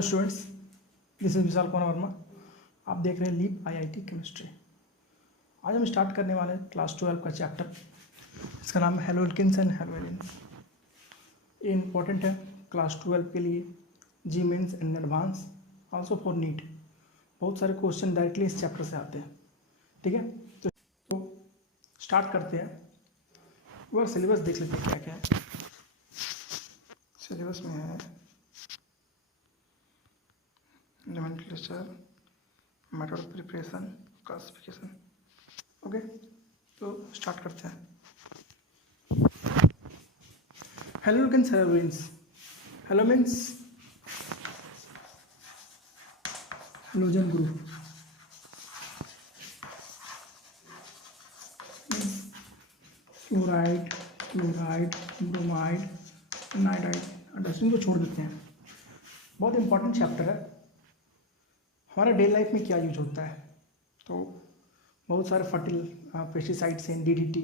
Hello students, this is Vishal Kumar Verma. आप देख रहे हैं लीप आईआईटी केमिस्ट्री। आज हम स्टार्ट करने वाले हैं क्लास 12 का चैप्टर। इसका नाम है haloalkanes and haloarenes. ये इंपॉर्टेंट है क्लास 12 के लिए, JEE Mains and Advanced, also for NEET. बहुत सारे क्वेश्चन डायरेक्टली इस चैप्टर से आते हैं। ठीक है, तो स्टार्ट करते हैं। एक बार सिलेबस देख लेते हैं क्या क्या है। सिलेबस में है nomenclature, method of preparation, classification. Okay, तो स्टार्ट करते हैं। Haloalkanes, haloarenes. Halo means halogen group, chloride, chloride, bromide, nitride. Understanding को छोड़ देते हैं। बहुत इंपॉर्टेंट चैप्टर है। हमारा डे लाइफ में क्या यूज होता है, तो बहुत सारे पेस्टिसाइड्स हैं, डीडीटी।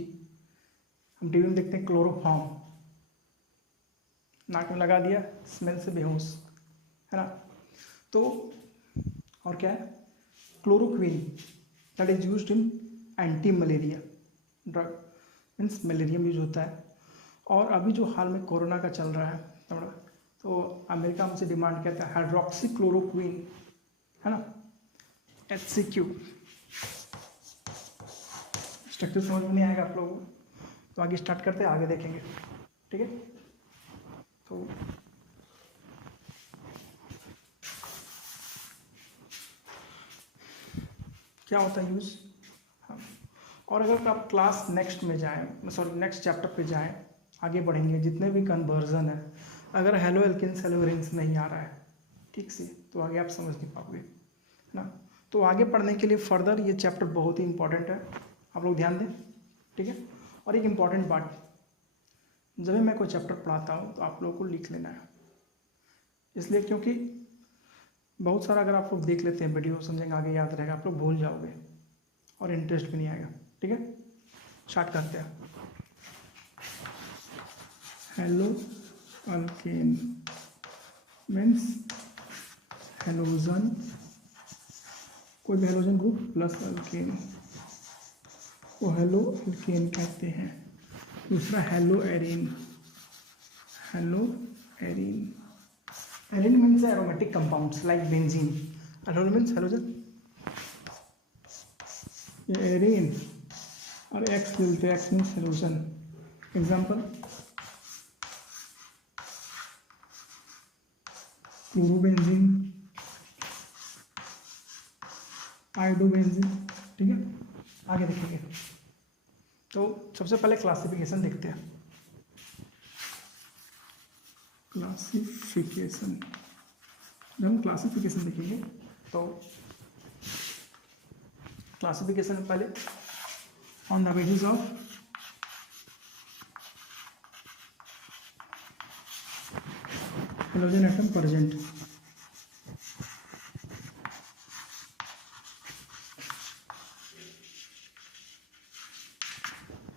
हम टीवी में देखते हैं क्लोरोफॉर्म, नाक में लगा दिया, स्मेल से बेहोश, है ना। तो और क्या है, chloroquine, that is used in anti malaria drug, means malaria में यूज होता है। और अभी जो हाल में कोरोना का चल रहा है थोड़ा, तो अमेरिका हमसे डिमांड किया था हाइड्रोक्सी क्लोरोक्विन, है ना, HCQ। स्ट्रक्चर समझ में नहीं आएगा आप लोगों को, तो आगे स्टार्ट करते हैं, आगे देखेंगे। ठीक है, तो क्या होता है यूज़। हाँ, और अगर आप क्लास नेक्स्ट में जाएँ, सॉरी नेक्स्ट चैप्टर पे जाएँ, आगे बढ़ेंगे, जितने भी कन्वर्जन है, अगर हेलो एल्केन्स हेलो एलिन्स नहीं आ रहा है ठीक से, तो आगे आप समझ नहीं पाओगे, है ना। तो आगे पढ़ने के लिए फर्दर ये चैप्टर बहुत ही इंपॉर्टेंट है, आप लोग ध्यान दें। ठीक है, और एक इम्पॉर्टेंट बात, जब भी मैं कोई चैप्टर पढ़ाता हूँ तो आप लोगों को लिख लेना है, इसलिए क्योंकि बहुत सारा अगर आप लोग देख लेते हैं वीडियो, समझेंगे, आगे याद रहेगा, आप लोग भूल जाओगे और इंटरेस्ट भी नहीं आएगा। ठीक है, स्टार्ट करते हैं। हेलो अल्केन मीन्स हेलोजन, कोई भी हेलोजन ग्रुप प्लस अल्केन को हेलो अल्केन कहते हैं। दूसरा hello arene, hello arene, arene means aromatic compounds like benzene, hello means halogen. ये एरीन और एक्स मिलते हैं, x means halogen. Example chlorobenzene, iodobenzene. ठीक है, आगे देखेंगे। तो सबसे पहले क्लासिफिकेशन देखते हैं। क्लासिफिकेशन, जब हम क्लासिफिकेशन देखेंगे तो क्लासिफिकेशन पहले on the basis of halogen atom present.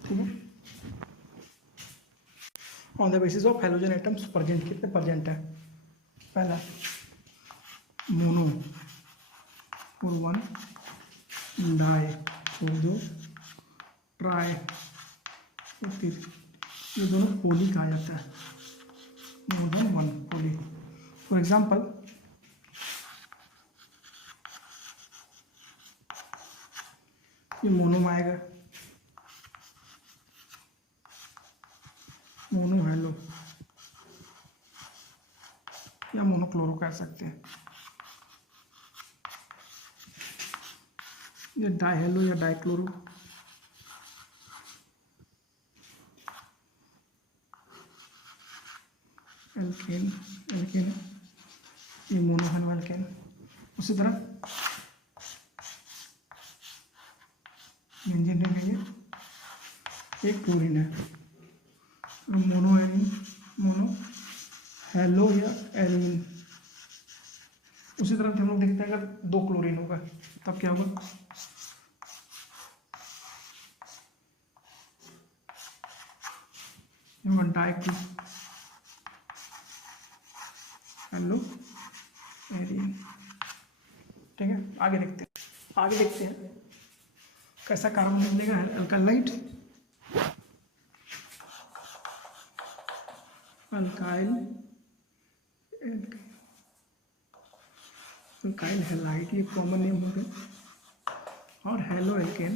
ठीक है, on the basis of halogen atoms present, कितने प्रेजेंट है। पहला मोनो, और 1, डाई, और 2, ट्राई, और 3। ये दोनों पोली कहा जाता है, more than 1 poly. For example ये मोनो में आएगा, मोनो हेलो या मोनोक्लोरो कह सकते हैं। ये डाइहेलो या डाइक्लोरो, एल्केन, एल्केन, ये मोनोहेलो एल्केन। उसी तरह बेंजीन देखेंगे, एक क्लोरीन है, मोनो एरीन, मोनो हेलो या एरीन। उसी तरह हम लोग देखते हैं अगर 2 क्लोरीन होगा तब क्या होगा, डाइक्लो हेलो एरियन। ठीक है, आगे देखते हैं कैसा कार्बन निकलेगा अल्काइलाइट। अल्काइल हैलाइड ये कॉमन नेम हो गया, और हेलो एल्केन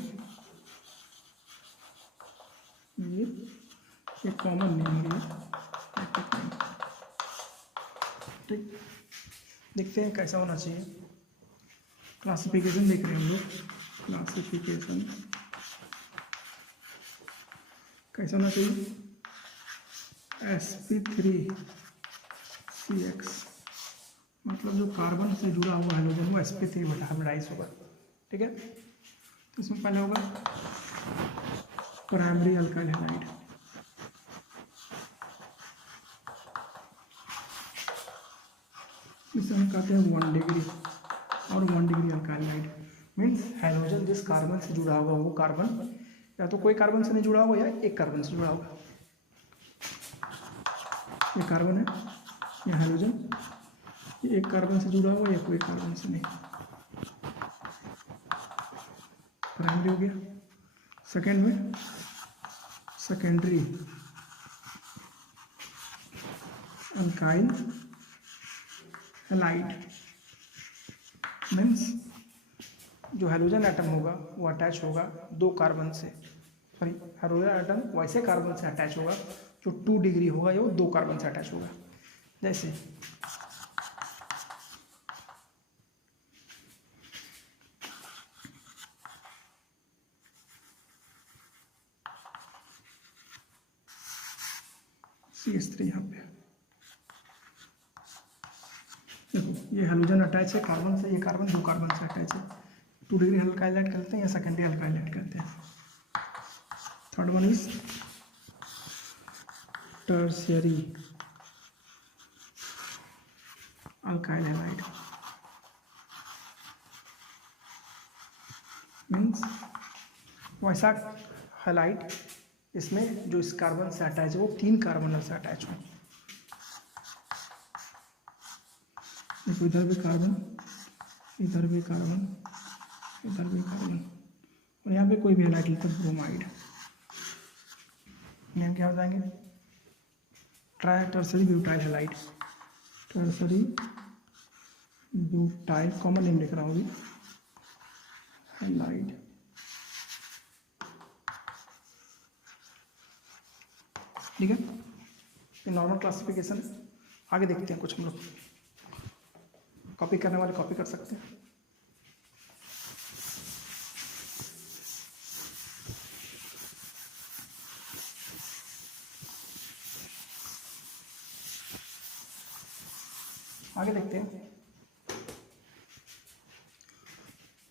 ये कॉमन नेम है। ठीक, देखते हैं कैसा होना चाहिए। क्लासिफिकेशन देख रहे हैं हम लोग, क्लासिफिकेशन कैसा होना चाहिए। sp3CX मतलब जो कार्बन से जुड़ा हुआ हाइड्रोजन वो sp3 बटा हाइब्रिडाइज होगा। ठीक है, तो इसमें पहले होगा प्राइमरी अल्काइल हैलाइड, इसे हम कहते हैं 1 डिग्री और 1 degree alkyl halide. Means hydrogen जिस कार्बन से जुड़ा होगा वो कार्बन या तो कोई कार्बन से नहीं जुड़ा होगा या एक कार्बन से जुड़ा होगा। ये कार्बन है, ये हाइड्रोजन, ये एक कार्बन से जुड़ा हुआ या कोई कार्बन से नहीं। प्राइमरी हो गया। सेकेंड में सेकेंडरी अल्काइल हैलाइड, मीन्स जो हाइड्रोजन एटम होगा वो अटैच होगा 2 कार्बन से, सॉरी हाइड्रोजन एटम वैसे कार्बन से अटैच होगा जो 2 डिग्री होगा या वो 2 कार्बन से अटैच होगा। जैसे CH3 यहाँ पे देखो, ये हाइड्रोजन अटैच है कार्बन से, ये कार्बन 2 कार्बन से अटैच है। 2 डिग्री अल्काइल हैलाइड कहते हैं या सेकेंडरी अल्काइल हैलाइड कहते हैं। Third one is tertiary alkyl halide, means वैसा हैलाइड इसमें जो इस कार्बन से अटैच है वो 3 कार्बन से अटैच हो। देखो इधर भी कार्बन, इधर भी कार्बन, इधर भी कार्बन, और यहाँ पे कोई भी हैलाइड लेते हैं ब्रोमाइड। नेम क्या हो जाएंगे, try tertiary butyl halide, tertiary butyl, common name लिख रहा हूँ अभी, हैलाइड। ठीक है, ये नॉर्मल क्लासिफिकेशन है। आगे देखते हैं कुछ हम लोग, कॉपी करने वाले कॉपी कर सकते हैं। आगे देखते हैं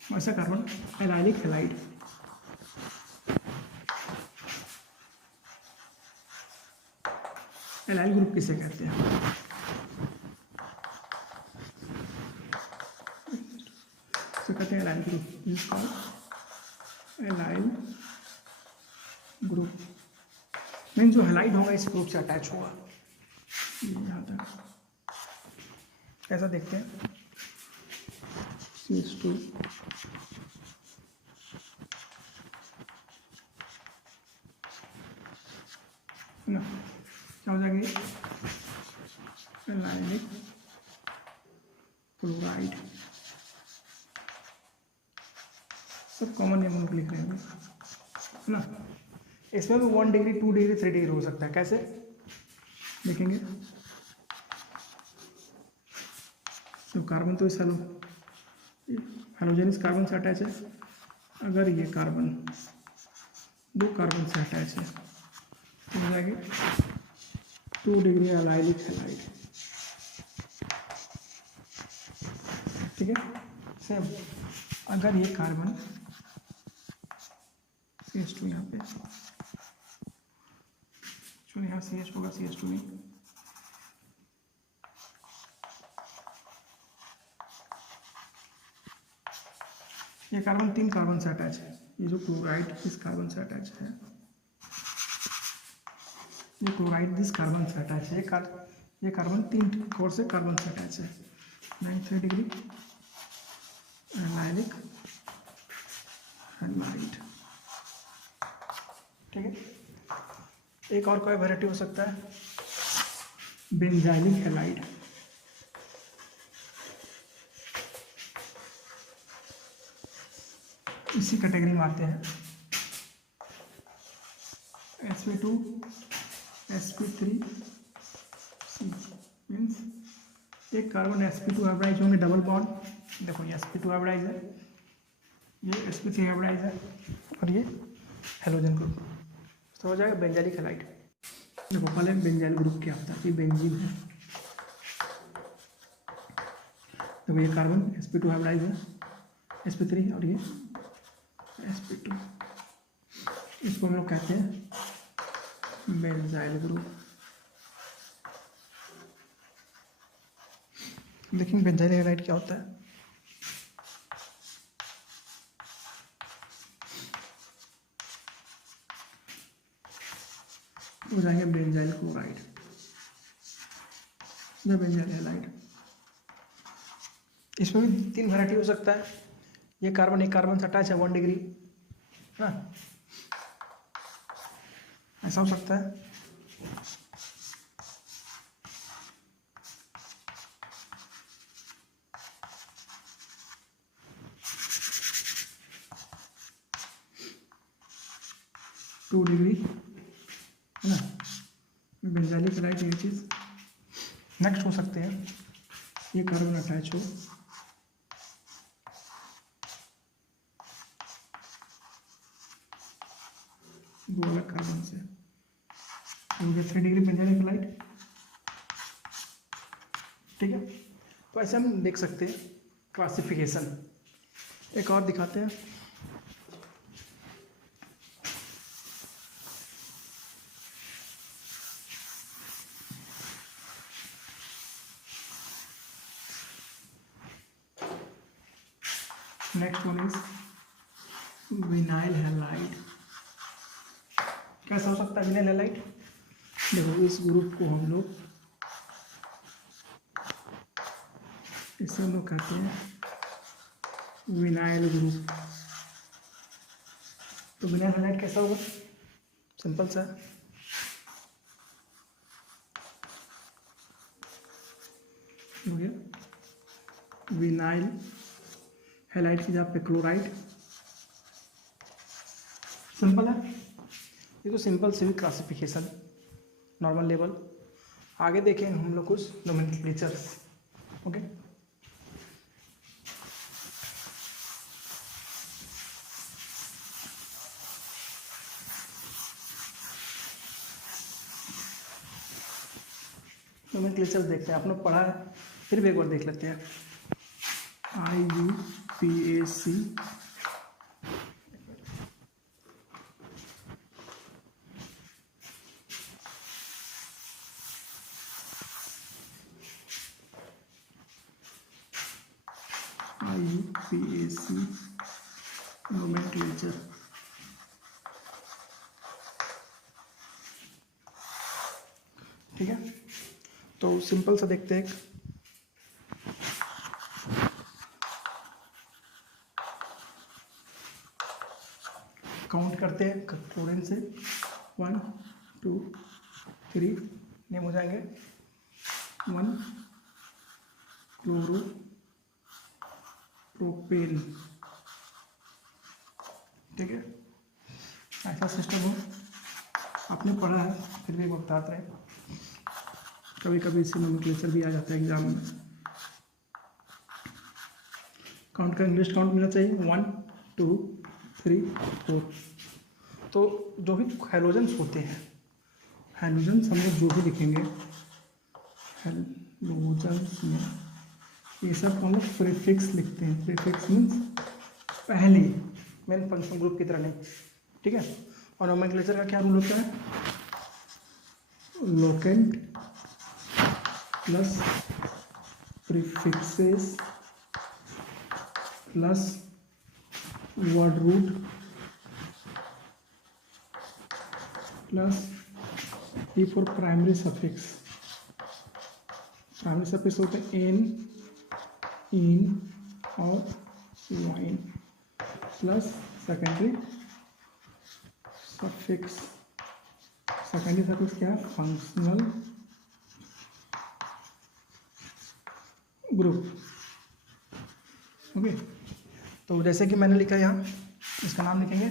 वैसा carbon allylic halide, allyl group किसे कहते हैं, इसे कहते हैं allyl group, is called allyl group. Mean जो हैलाइड होगा इस ग्रुप से अटैच होगा। यहाँ तक कैसा देखते हैं, CH2 ना क्या हो जाएगी, एलाइलिक क्लोराइड। सब कॉमन नेम हम लिख रहे हैं है ना। इसमें भी 1 डिग्री 2 डिग्री 3 डिग्री हो सकता है। कैसे देखेंगे, तो कार्बन तो इस हेलोजेनस कार्बन से अटैच है। अगर ये कार्बन 2 कार्बन से अटैच है तो हो जाएगी 2 डिग्री एलाइलिक हैलाइड। ठीक है, सेम अगर ये कार्बन CH2 यहाँ पे, जो यहाँ CH होगा CH2 नहीं, ये कार्बन 3 कार्बन से अटैच है। ये जो क्लोराइड इस कार्बन से अटैच है, ये क्लोराइड इस कार्बन से अटैच है, ये कार्बन 3 कोर से कार्बन से अटैच है। 93 डिग्री एनालिक हैलाइड। ठीक है, एक और कोई वैरायटी हो सकता है बेंजाइलिक हैलाइड। इसी कैटेगरी में आते हैं sp2 sp3 C मीन्स एक कार्बन sp2 हाइब्रिडाइज होंगे डबल बॉन्ड। देखो ये sp2 हाइब्रिडाइज है, ये sp3 हाइब्रिडाइज है और ये हेलोजन ग्रुप, तो हो जाएगा बेंजाइलिक हैलाइड। देखो पहले बेंजाइल ग्रुप क्या होता है, ये बेंजीन है। देखो ये कार्बन sp2 हाइब्रिडाइज है, sp3 और ये sp2, इसको हम लोग कहते हैं बेंजाइल ग्रुप। देखेंगे बेंजाइल हैलाइड क्या होता है। हो जाएंगे बेंजाइल क्लोराइड या बेंजाइल हैलाइड। इसमें भी 3 वैरायटी हो सकता है। ये कार्बन एक कार्बन से अटैच है 1 डिग्री, हाँ ऐसा हो सकता है। टू डिग्री है ना, बेंजाइलिक हैलाइड ये चीज़। नेक्स्ट हो सकते हैं ये कार्बन अटैच हो दो अलग कार्बन से, हो गया 3 डिग्री बेंजाइलिक हैलाइड। ठीक है, तो ऐसे हम देख सकते हैं क्लासिफिकेशन। एक और दिखाते हैं, next one is vinyl halide. कैसा हो सकता है विनाइल हैलाइड? देखो इस ग्रुप को हम लोग इसे हम लोग कहते हैं विनाइल ग्रुप। तो विनाइल हैलाइड कैसा होगा? सिंपल सा, हो गया विनाइल हैलाइड की जगह पे क्लोराइड। सिंपल है, ये तो simple civic classification normal level. आगे देखें हम लोग कुछ नोमेनक्लेचर्स। ओके, नोमेनक्लेचर्स देखते हैं, आपने पढ़ा है फिर भी एक बार देख लेते हैं। IUPAC nomenclature. ठीक है, तो सिंपल सा देखते हैं। काउंट करते हैं क्लोरीन से 1 2 3 नेम हो जाएंगे। 1 क्लोरो प्रोपेन। ठीक है, ऐसा सिस्टम हो, आपने पढ़ा है फिर भी बताते हैं। कभी कभी इससे नोमेनक्लेचर भी आ जाता है एग्जाम में। काउंट का इंग्लिश काउंट मिलना चाहिए 1 2 3 4। तो जो भी हैलोजेंस होते हैं, हैलोजेंस हम लोग जो भी लिखेंगे हैलोजेंस में ये सब हम लोग प्रीफिक्स लिखते हैं। प्रीफिक्स मीन्स पहले, मेन फंक्शन ग्रुप की तरह नहीं। ठीक है, और नोमेनक्लेचर का क्या रूल होता है? Locant plus prefixes plus word root plus e for primary suffix. Primary suffix होते हैं एन इन और yne plus secondary suffix. Secondary suffix क्या है? Functional group. ओके, तो जैसे कि मैंने लिखा यहाँ, इसका नाम लिखेंगे।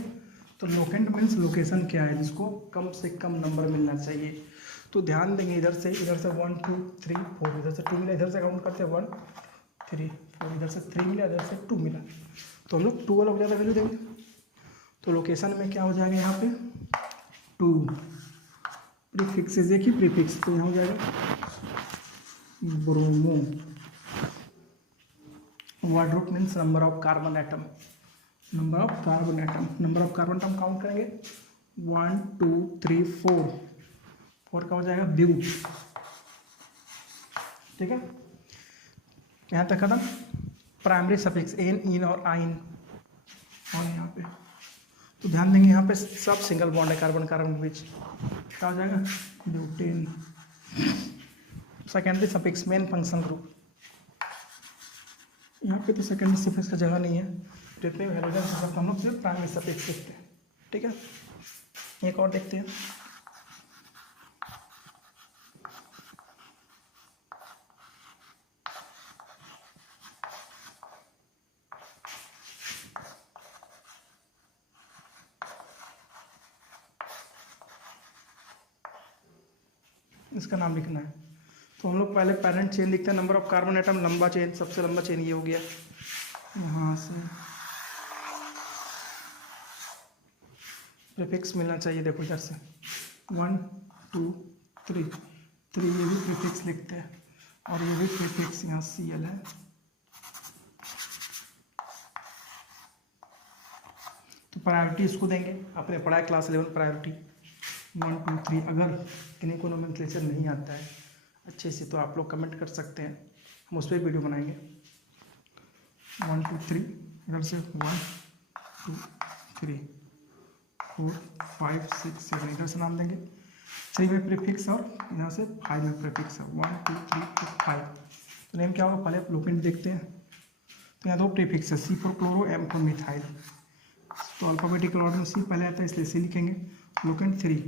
तो लोकेंट मीन्स लोकेशन क्या है, जिसको कम से कम नंबर मिलना चाहिए। तो ध्यान देंगे, इधर से 1 2 3 4, इधर से 2 मिला, इधर से काउंट करते हैं 1 3 4, इधर से 3 मिला, इधर से 2 मिला, तो हम लोग 2 वाला ज़्यादा वैल्यू देंगे। तो लोकेशन में क्या हो जाएगा यहाँ पे 2, प्रीफिक्सेस एक ही प्रीफिक्स, तो यहाँ हो जाएगा bromo. Word root means number of carbon atom, number of carbon atom, number of carbon atom count करेंगे 1 2 3 4, 4 का हो जाएगा ब्यू। ठीक है, यहाँ तक खत्म। प्राइमरी सफिक्स एन, इन और आइन, और यहाँ पे तो ध्यान देंगे यहाँ पे सब सिंगल बॉन्ड है कार्बन कार्बन के बीच, क्या हो जाएगा butane. Secondary suffix main function group, यहाँ पे तो सेकेंडरी सफिक्स का जगह नहीं है, जितने भी हाइड्रोजन सफिक्स हम लोग सिर्फ प्राइमरी सफिक्स लिखते हैं। ठीक है, एक और देखते हैं। इसका नाम लिखना है, तो हम लोग पहले पेरेंट चेन लिखते हैं। नंबर ऑफ कार्बन एटम, लंबा चेन, सबसे लंबा चेन ये हो गया, यहाँ से प्रीफिक्स मिलना चाहिए। देखो इधर से 1 2 3 3, ये भी प्रीफिक्स लिखते हैं, और ये भी प्रीफिक्स यहाँ Cl है। तो प्रायोरिटी इसको देंगे, आपने पढ़ा है क्लास 11 प्रायोरिटी 1 2 3। अगर किन्हीं को नोमेनक्लेचर नहीं आता है अच्छे से, तो आप लोग कमेंट कर सकते हैं, हम उस पर वीडियो बनाएंगे। 1 2 3, इधर से 1 2 3 4 5 6 7, इधर से नाम देंगे। 3 में प्रीफिक्स और यहाँ से 5 में प्रीफिक्स है, 1 2 3 4 5। तो नेम क्या होगा, पहले लोकेंट देखते हैं। तो यहाँ 2 प्रीफिक्स है, C for chloro, M for methyl. तो अल्फाबेटिकल ऑर्डर में C पहले आता है, इसलिए C लिखेंगे। लोकेंट 3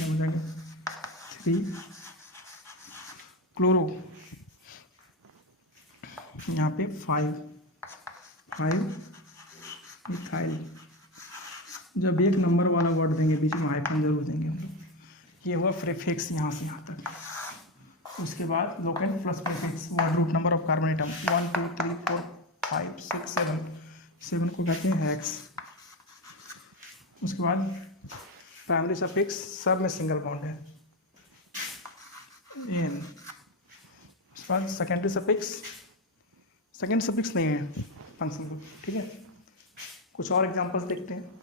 हो जाएगा 3 क्लोरो, यहाँ पे 5 मिथाइल। जब एक नंबर वाला वर्ड देंगे बीच में हाइफन जरूर देंगे हम लोग। ये हुआ प्रीफिक्स यहाँ से यहाँ तक। उसके बाद locant plus prefix, word root, number of carbon atom 1 2 3 4 5 6 7, 7 को कहते हैं हेक्स। उसके बाद प्राइमरी सफिक्स, सब में सिंगल बॉन्ड है एन। उसके बाद सेकेंडरी सफिक्स, सेकेंड सफिक्स नहीं है फंक्शन ग्रुप। ठीक है, कुछ और एग्जांपल्स देखते हैं।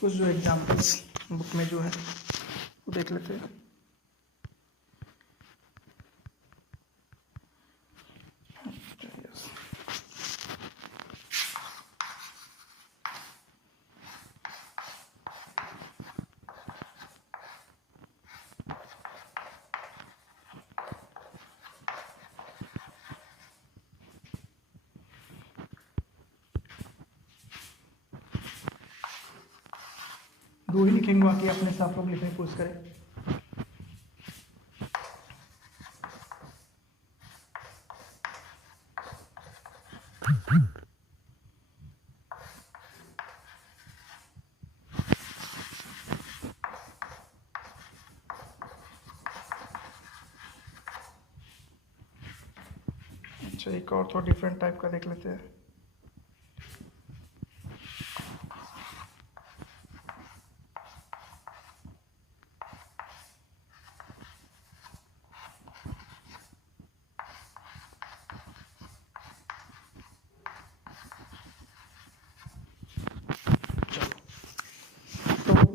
कुछ जो एग्जांपल्स बुक में जो है वो देख लेते हैं। दो ही लिखेंगे, बाकी अपने साथ लोग लिखने की कोशिश करें। अच्छा, एक और थोड़ा डिफरेंट टाइप का देख लेते हैं।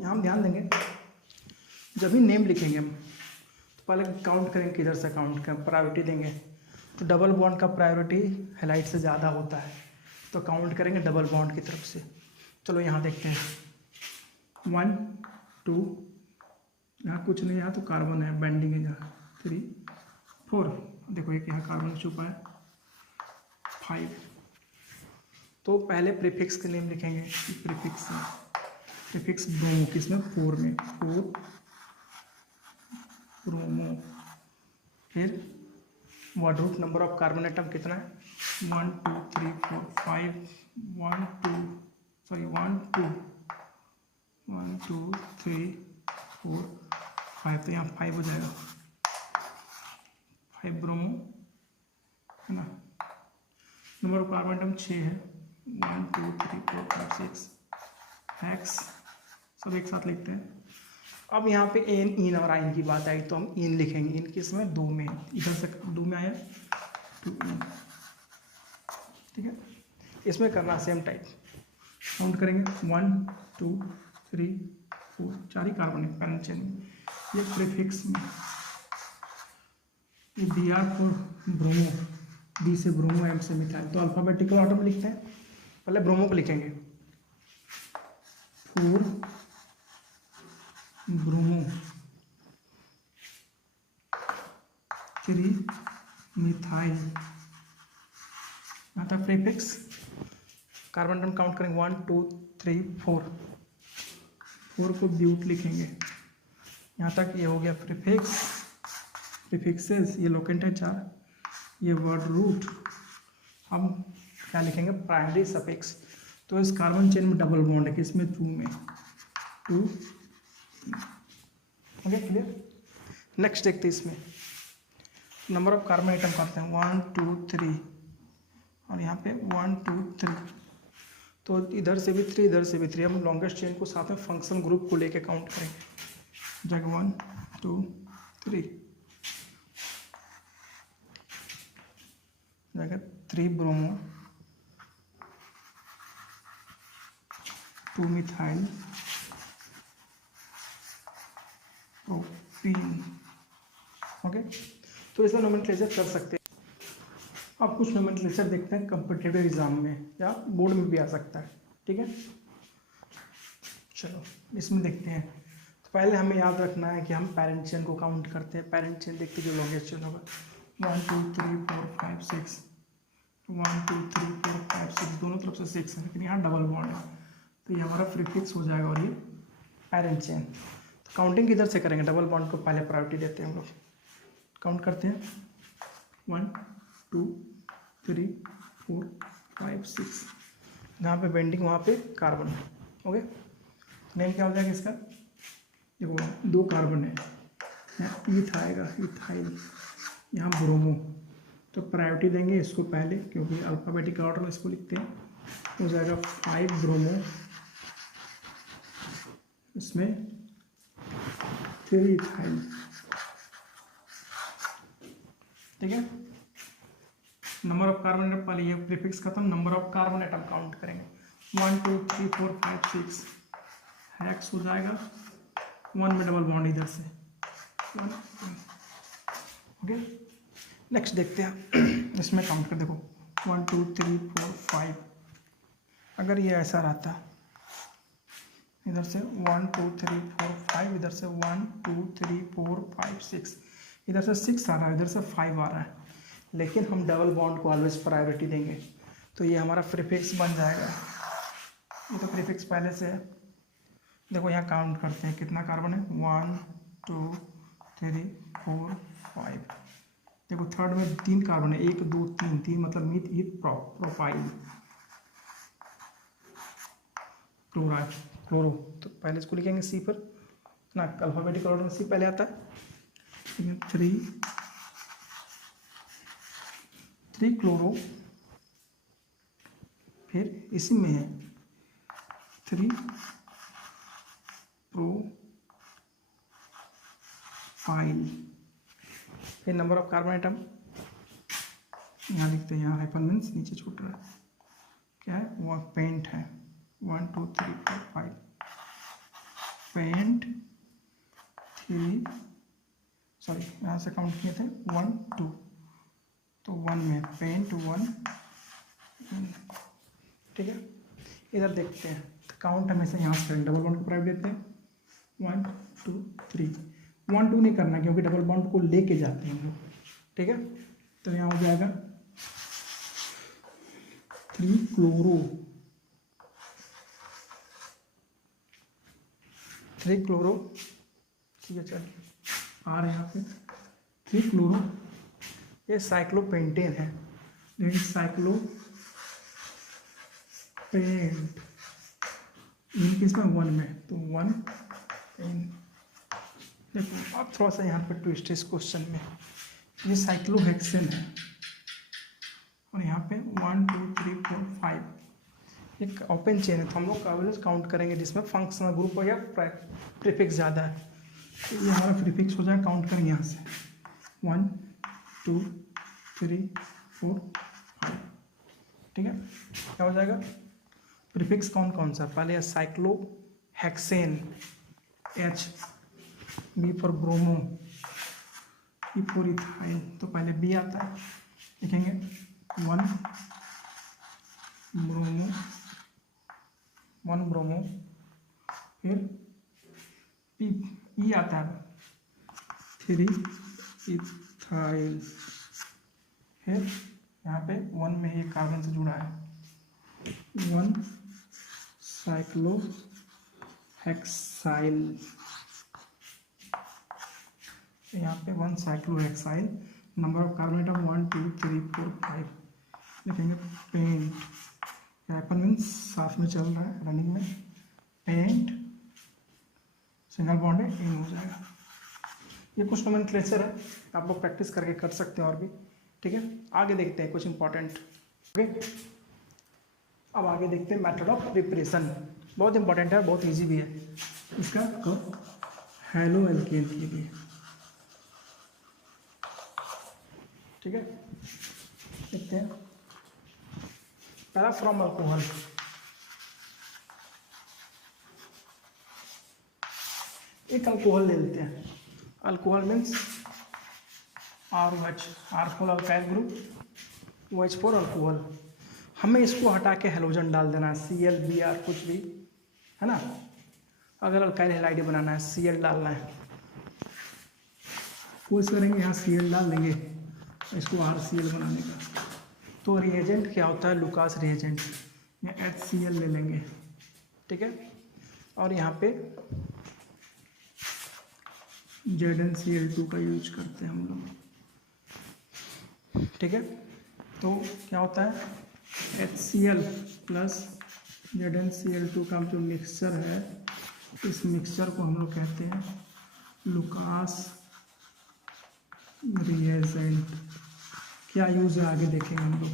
यहाँ हम ध्यान देंगे, जब भी नेम लिखेंगे हम तो पहले काउंट करेंगे, किधर से काउंट करें, प्रायोरिटी देंगे। तो डबल बॉन्ड का प्रायोरिटी हैलाइड से ज़्यादा होता है, तो काउंट करेंगे डबल बॉन्ड की तरफ से। चलो यहाँ देखते हैं, 1 2, यहाँ कुछ नहीं, यहाँ तो कार्बन है, बेंडिंग है यहाँ, 3 4, देखो एक यहाँ कार्बन छुपा है, 5। तो पहले प्रीफिक्स के नेम लिखेंगे, प्रीफिक्स ब्रोमो किसमें, 4 में, 4 ब्रोमो। फिर word root number of carbon atom कितना है, 1 2 3 4 5, 1 2 3 4 5, तो यहाँ 5 हो जाएगा, 5 ब्रोमो है ना। नंबर ऑफ कार्बन एटम 6 है, 1 2 3 4 5 6, हेक्स, सब एक साथ लिखते हैं। अब यहाँ पे एन, इन और आइन की बात आई तो हम इन लिखेंगे, इन किसमें, 2 में, इधर से 2 में आया 2 इन, ठीक है। इसमें करना सेम टाइप, काउंट करेंगे 1 2 3 4, 4 ही कार्बन है पैरेंट चेन में। ये प्रीफिक्स में, ये Br फॉर ब्रोमो, बी से ब्रोमो, एम से मिथाइल, तो अल्फाबेटिकल ऑर्डर में लिखते हैं। पहले ब्रोमो को लिखेंगे, 4 ब्रोमो, 3 मिथाइल, यहाँ तक प्रीफिक्स। कार्बन एटम काउंट करेंगे 1 2 3 4, 4 को ब्यूट लिखेंगे, यहाँ तक ये हो गया प्रीफिक्स, प्रीफिक्सेस। ये लोकेंट है 4, ये वर्ड रूट। हम क्या लिखेंगे, प्राइमरी सफिक्स। तो इस कार्बन चेन में डबल बॉन्ड है किसमें, 2 में, 2, ओके क्लियर। नेक्स्ट देखते हैं, इसमें नंबर ऑफ कार्बन आइटम करते हैं 1 2 3, और यहाँ पे 1 2 3, तो इधर से भी 3 इधर से भी 3, हम लॉन्गेस्ट चेन को साथ में फंक्शन ग्रुप को लेके काउंट करेंगे। जगह 1 2 3, जगह 3 ब्रोमो, 2 मिथाइल प्रोपीन, ओके। तो इसका नोमेनक्लेचर कर सकते हैं। अब कुछ नोमेनक्लेचर देखते हैं कॉम्पिटिटिव एग्जाम में या बोर्ड में भी आ सकता है, ठीक है। चलो इसमें देखते हैं। तो पहले हमें याद रखना है कि हम पेरेंट चेन को काउंट करते हैं। पेरेंट चेन देखते जो लॉन्गेस्ट चेन होगा, 1 2 3 4 5 6, 1 2 3 4 5 6, दोनों तरफ से 6 है, लेकिन यहाँ डबल बॉन्ड है, तो ये हमारा प्रीफिक्स हो जाएगा और ये पेरेंट चेन। तो काउंटिंग किधर से करेंगे, डबल बॉन्ड को पहले प्रायोरिटी देते हैं हम लोग। काउंट करते हैं 1 2 3 4 5 6, जहाँ पे बेंडिंग वहाँ पे कार्बन है, ओके। नेम क्या हो जाएगा इसका, देखो 2 कार्बन है, यहाँ ईथ आएगा, इथाइल, यहाँ ब्रोमो, तो प्रायोरिटी देंगे इसको पहले, क्योंकि अल्फाबेटिक ऑर्डर में इसको लिखते हैं। हो जाएगा 5 ब्रोमो, इसमें 3 इथाइल, ठीक है। नंबर ऑफ कार्बन एटम, पहले ये प्रीफिक्स खत्म, number of carbon atom count करेंगे 1 2 3 4 5 6, हेक्स हो जाएगा, 1 में डबल बॉन्ड इधर से 1, ओके। नेक्स्ट देखते हैं, इसमें काउंट कर देखो 1 2 3 4 5, अगर ये ऐसा रहता, इधर से 1 2 3 4 5, इधर से 1 2 3 4 5 6, इधर से 6 आ रहा है, इधर से 5 आ रहा है, लेकिन हम डबल बॉन्ड को ऑलवेज प्रायोरिटी देंगे, तो ये हमारा प्रीफिक्स बन जाएगा। ये तो प्रीफिक्स पहले से है। देखो यहाँ काउंट करते हैं कितना कार्बन है, 1 2 3 4 5, देखो थर्ड में 3 कार्बन है, 1 2 3, 3 मतलब मीथ ईथ प्रोपाइल क्लोराइड क्लोरो, तो पहले इसको लिखेंगे सी पर ना, अल्फाबेटिकल ऑर्डर में सी पहले आता है। 3 क्लोरो, फिर इसी में है 3 प्रोपाइल, फिर नंबर ऑफ कार्बन आइटम यहाँ लिखते हैं, यहाँ हाइफन मीन्स नीचे छूट रहा है, क्या है वो पेंट है, 1 2 3 4 5, पेंट 3, सॉरी यहाँ से काउंट किए थे 1 2, तो 1 में पेंट 1, ठीक है। इधर देखते हैं तो काउंट हमेशा यहाँ से डबल बॉन्ड को प्राइवेट देते हैं 1 2 3, 1 2 नहीं करना क्योंकि डबल बॉन्ड को लेके जाते हैं हम लोग, ठीक है। तो यहाँ हो जाएगा 3 क्लोरो, 3 क्लोरो, ठीक है। चलिए आर यहाँ पे 3 क्लोरो, ये साइक्लोपेंटेन है, लेकिन साइक्लोपेंट इन किस में 1 में, तो 1 इन। देखो अब थोड़ा सा यहाँ पे ट्विस्ट है इस क्वेश्चन में, ये साइक्लोहेक्सेन है और यहाँ पे 1 2 3 4 5 एक ओपन चेन है, तो हम लोग काउंट काउंट करेंगे जिसमें फंक्शनल ग्रुप हो या प्रीफिक्स ज़्यादा है, तो ये हमारा प्रीफिक्स हो जाए। काउंट करेंगे यहाँ से 1 2 3 4 5, ठीक है। क्या हो जाएगा प्रीफिक्स कौन सा, पहले cyclohexane H, B for bromo, E for ethyl, तो पहले B आता है, लिखेंगे 1 ब्रोमो, फिर P E आता है 3 इथाइल, फिर यहाँ पे 1 में एक कार्बन से जुड़ा है 1 साइक्लोहेक्साइल, यहाँ पे 1 cyclohexyl, number of carbon atom 1 2 3 4 5, लिखेंगे पेंट, एपन मीन्स साथ में चल रहा है रनिंग में, पेंट सिंगल बॉन्ड है, इन हो जाएगा। ये कुछ नोमेनक्लेचर है, आप लोग प्रैक्टिस करके कर सकते हैं और भी, ठीक है। आगे देखते हैं कुछ इंपॉर्टेंट, ओके। अब आगे देखते हैं मेथड ऑफ प्रिपरेशन, बहुत इंपॉर्टेंट है, बहुत इजी भी है इसका, हेलो एल्केन के लिए, ठीक है। देखते हैं पहला फ्रॉम अल्कोहल, एक अल्कोहल ले लेते हैं, alcohol means RH, R for alkyl group, OH for alcohol. हमें इसको हटा के हेलोजन डाल देना है, Cl Br कुछ भी है ना। अगर अल्काइल हैलाइड बनाना है Cl डालना है, कोशिश करेंगे यहाँ Cl डाल देंगे इसको RCl बनाने का, तो रिएजेंट क्या होता है, लुकास रिएजेंट, या HCl ले लेंगे, ठीक है। और यहाँ पे ZnCl2 का यूज करते हैं हम लोग, ठीक है। तो क्या होता है HCl प्लस ZnCl2 का जो मिक्सचर है, इस मिक्सचर को हम लोग कहते हैं लुकास रिएजेंट। क्या यूज़ है आगे देखेंगे हम लोग,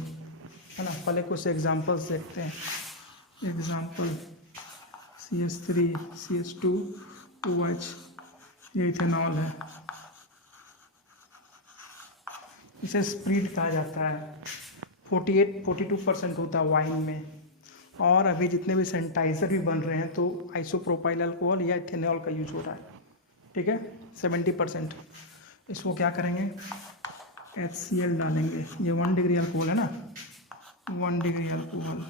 है ना। पहले कुछ एग्जांपल्स देखते हैं। एग्जांपल CH3 CH2 OH, ये इथेनॉल है, इसे स्प्रीड कहा जाता है, 48-42% होता है वाइन में। और अभी जितने भी सैनिटाइज़र भी बन रहे हैं तो आइसोप्रोपाइल अल्कोहल या इथेनॉल का यूज हो रहा है, ठीक है, 70%। इसको क्या करेंगे, HCl डालेंगे, ये 1 डिग्री अल्कोहल है ना, 1 डिग्री अल्कोहल,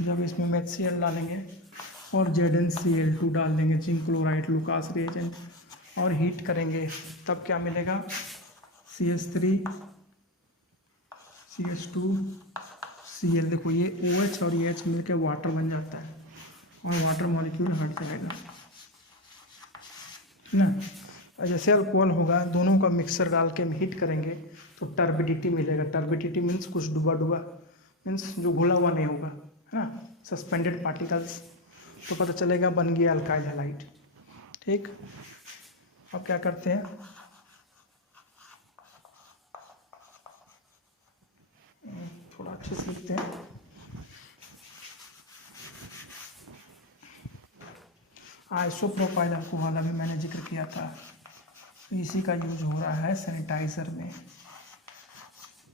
जब इसमें HCl डालेंगे और ZnCl2 डाल देंगे, जिंक क्लोराइड लुकास रिएजेंट, और हीट करेंगे, तब क्या मिलेगा CH3 CH2 Cl। देखो ये OH और ये H मिलकर वाटर बन जाता है और वाटर मॉलिक्यूल हट जाएगा ना। जैसे अल्कोहल होगा, दोनों का मिक्सर डाल के हम हीट करेंगे तो टर्बिडिटी मिलेगा। टर्बिडिटी मीन्स कुछ डूबा डूबा, मीन्स जो घुला हुआ नहीं होगा, है ना, सस्पेंडेड पार्टिकल्स, तो पता चलेगा बन गया अल्काइल हैलाइड, ठीक। अब क्या करते हैं, थोड़ा अच्छे से लिखते हैं। आइसोप्रोपाइल अल्कोहल अभी मैंने जिक्र किया था, इसी का यूज हो रहा है सैनिटाइजर में,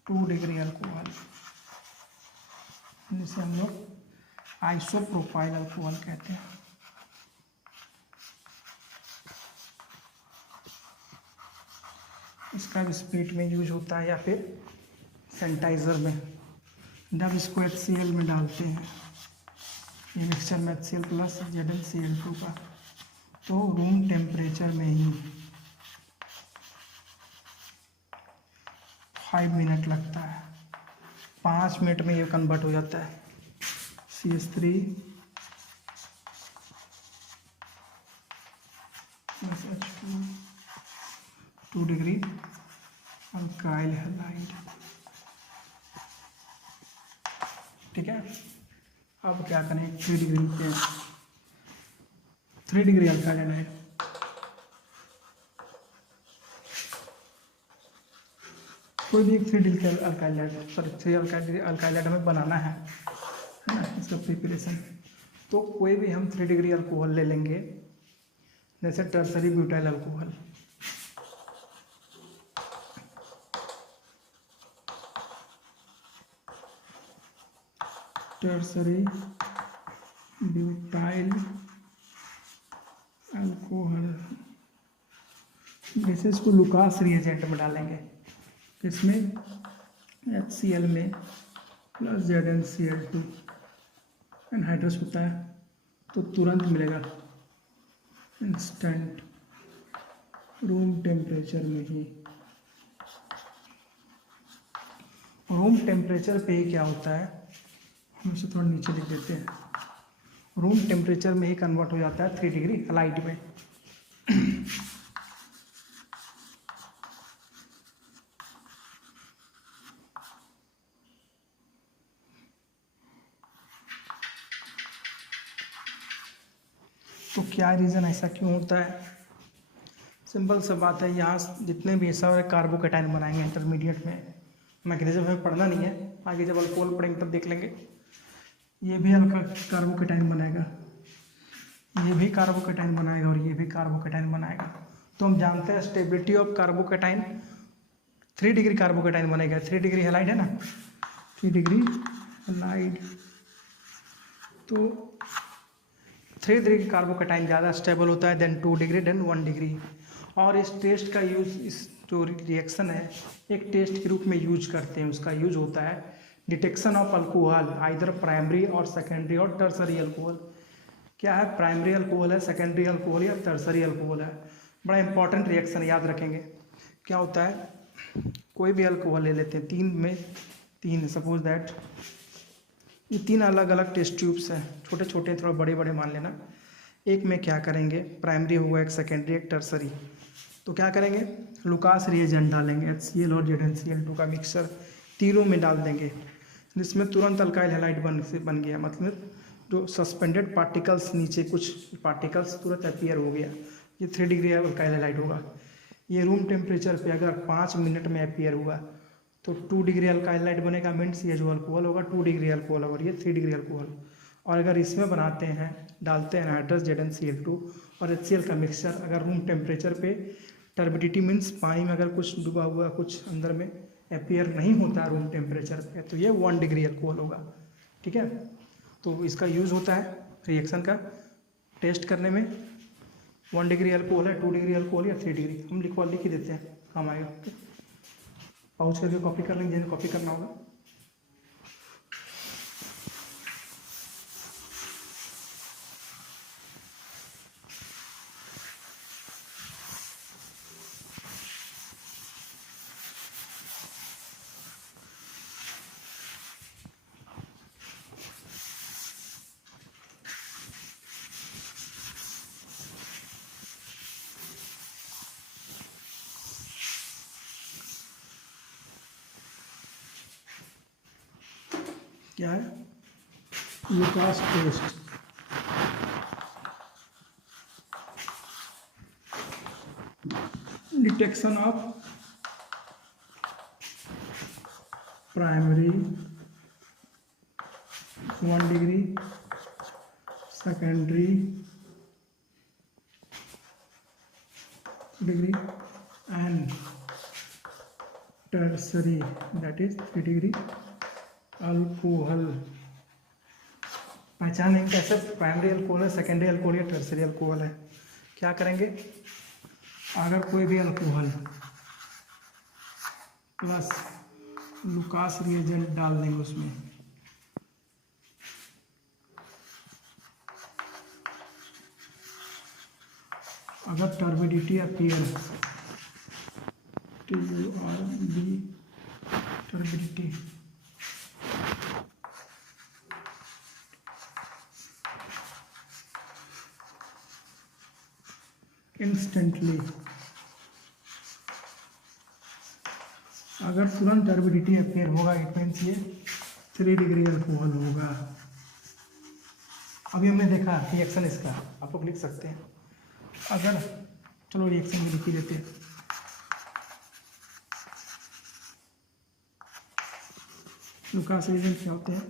2 डिग्री अल्कोहल, जिसे हम लोग आइसोप्रोपाइल अल्कोहल कहते हैं। इसका भी स्पीड में यूज होता है या फिर सैनिटाइज़र में। जब इसको HCl में डालते हैं, ये मिक्सचर में HCl प्लस ZnCl2 का, तो रूम टेम्परेचर में ही 5 मिनट लगता है, 5 मिनट में ये कन्वर्ट हो जाता है CH3 H2 2 degree alkyl halide. ठीक है, अब क्या करें, 3 डिग्री पे 3 डिग्री अल्काइल हैलाइड। कोई भी एक 3 degree alkyl halide, sorry 3 alkyl halide हमें बनाना है ना, इसका प्रिपरेशन। तो कोई भी हम 3 डिग्री अल्कोहल ले लेंगे, जैसे tertiary butyl alcohol. Tertiary butyl alcohol, जैसे इसको लुकास रिएजेंट में डालेंगे, इसमें HCl में प्लस ZnCl2 एनहाइड्रस होता है, तो तुरंत मिलेगा इंस्टेंट रूम टेम्परेचर में ही। रूम टेम्परेचर पे ही क्या होता है, हम इसे थोड़ा नीचे लिख देते हैं, रूम टेम्परेचर में ही कन्वर्ट हो जाता है 3 डिग्री हैलाइड में। तो क्या रीज़न ऐसा क्यों होता है, सिंपल सा बात है, यहाँ जितने भी सारे कार्बोकेटाइन बनाएंगे इंटरमीडिएट में, मैग्नीशियम हमें पढ़ना नहीं है, आगे जब अल्कोहल पढ़ेंगे तब देख लेंगे। ये भी हल्का कार्बोकेटाइन बनाएगा, ये भी कार्बोकेटाइन बनाएगा और ये भी कार्बोकेटाइन बनाएगा। तो हम जानते हैं stability of carbocation, 3 degree carbocation बनेगा, 3 डिग्री हैलाइड है ना, 3 डिग्री हैलाइड। तो 3 डिग्री कार्बोकेटाइन ज़्यादा स्टेबल होता है देन 2 डिग्री देन 1 डिग्री। और इस टेस्ट का यूज़, इस जो रिएक्शन है एक टेस्ट के रूप में यूज करते हैं। उसका यूज होता है detection of alcohol, either primary और सेकेंडरी और टर्सरी अल्कोहल। क्या है, प्राइमरी अल्कोहल है, सेकेंडरी अल्कोहल या टर्सरी अल्कोहल है। बड़ा इंपॉर्टेंट रिएक्शन, याद रखेंगे। क्या होता है, कोई भी अल्कोहल ले लेते हैं, 3 में 3, सपोज दैट ये 3 अलग अलग टेस्ट ट्यूब्स हैं, छोटे छोटे थोड़ा बड़े बड़े मान लेना। एक में क्या करेंगे, प्राइमरी होगा, एक सेकेंडरी, एक टर्सरी। तो क्या करेंगे, लुकास रिएजेंट डालेंगे, HCl और ZnCl2 का मिक्सचर तीनों में डाल देंगे, जिसमें तुरंत अल्काइल हैलाइड बन गया। मतलब जो सस्पेंडेड पार्टिकल्स, नीचे कुछ पार्टिकल्स तुरंत अपीयर हो गया, ये 3 डिग्री अल्काइल हैलाइड होगा। ये रूम टेम्परेचर पे अगर 5 मिनट में अपीयर हुआ तो 2 डिग्री अल्काइल हैलाइड बनेगा, मीन्स ये जो अल्कोहल होगा 2 डिग्री अल्कोहल होगा, और ये 3 डिग्री अल्कोहल। और अगर इसमें बनाते हैं, डालते हैं एनहाइड्रस ZnCl2 और HCl का मिक्सचर, अगर रूम टेम्परेचर पे टर्बिडिटी मीन्स पानी में अगर कुछ डूबा हुआ, कुछ अंदर में अपीयर नहीं होता रूम टेम्परेचर पे, तो ये 1 डिग्री अल्कोहल होगा। ठीक है, तो इसका यूज़ होता है रिएक्शन का टेस्ट करने में। 1 डिग्री अल्कोहल है, 2 डिग्री अल्कोहल या 3 डिग्री, हम लिख ही देते हैं, काम आएगा। पाउच करके कॉपी कर लेंगे, जिन्हें कॉपी करना होगा। क्या है, Lucas test. Detection of primary 1 degree, secondary degree and tertiary, that is 3 degree alcohol पहचानेंगे कैसे प्राइमरी अल्कोहल है, सेकेंडरी अल्कोहल या टर्सरी अल्कोहल है। क्या करेंगे, अगर कोई भी अल्कोहल प्लस लुकास रिएजेंट डाल देंगे उसमें, अगर turbidity appear, TURB turbidity instantly, अगर तुरंत टर्बिडिटी अपीयर होगा इट मीन्स ये 3 डिग्री अल्कोहल होगा। अभी हमने देखा रिएक्शन इसका, आप लोग लिख सकते हैं। अगर चलो रिएक्शन भी लिख ही देते हैं। लुकास रिएजेंट क्या होते हैं,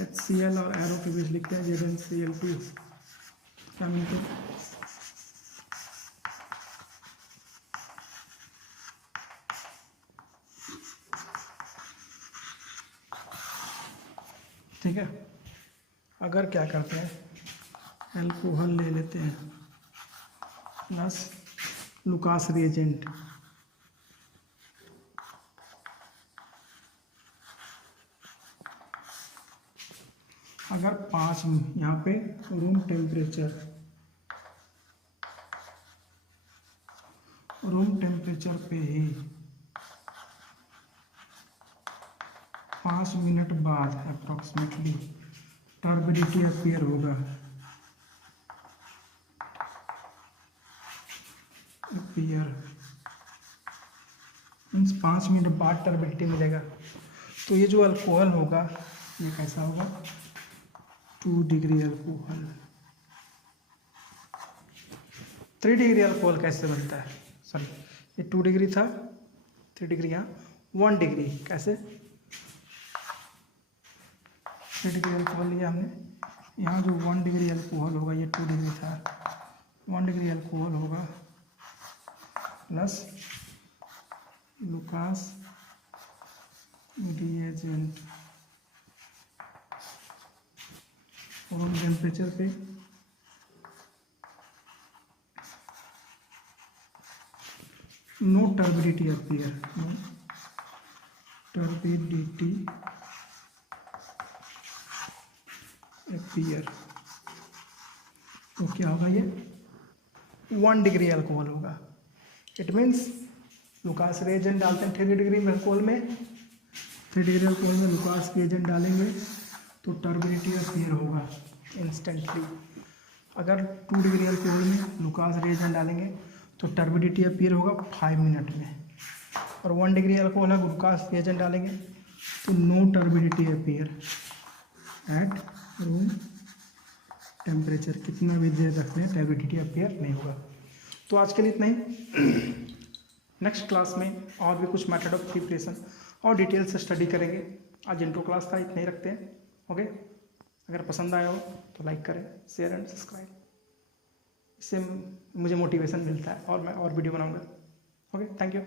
HCl और एरो के बीच लिखते हैं ZnCl2, क्या मिलते हैं, ठीक है। अगर क्या करते हैं, अल्कोहल ले लेते हैं प्लस लुकास रिएजेंट, अगर 5 यहाँ पे रूम टेम्परेचर पे ही 5 मिनट बाद अप्रोक्सीमेटली टर्बिडिटी अपीयर होगा, मीन्स 5 मिनट बाद टर्बिडिटी मिलेगा। तो ये जो अल्कोहल होगा ये कैसा होगा, 2 डिग्री अल्कोहल। 3 डिग्री अल्कोहल कैसे बनता है, सॉरी ये 2 डिग्री था, 3 डिग्री यहाँ 1 डिग्री, कैसे 3 डिग्री अल्कोहल लिया हमने, यहाँ जो 1 डिग्री अल्कोहल होगा, ये 2 डिग्री था, 1 डिग्री अल्कोहल होगा plus Lucas reagent, room temperature पे no turbidity appear, no turbidity appear, तो क्या होगा, ये 1 डिग्री अल्कोहल होगा। इट मीन्स लुकास रिएजेंट डालते हैं 3 डिग्री अल्कोहल में, 3 डिग्री अल्कोहल में लुकास रिएजेंट डालेंगे तो टर्बिडिटी अपीयर होगा इंस्टेंटली। अगर 2 डिग्री अल्कोहल में लुकास रिएजेंट डालेंगे तो टर्बिडिटी अपीयर होगा 5 मिनट में, और 1 डिग्री अल्कोहल है लुकास रिएजेंट डालेंगे तो no turbidity appear at room temperature, कितना भी देर रखते हैं टर्बिडिटी अपीयर नहीं होगा। तो आज के लिए इतना ही। नेक्स्ट क्लास में और भी कुछ मेथड ऑफ प्रिपरेशन और डिटेल से स्टडी करेंगे। आज इंट्रो क्लास था, इतना ही रखते हैं। ओके, अगर पसंद आया हो तो लाइक करें, शेयर एंड सब्सक्राइब, इससे मुझे मोटिवेशन मिलता है और मैं और वीडियो बनाऊंगा। Okay, thank you.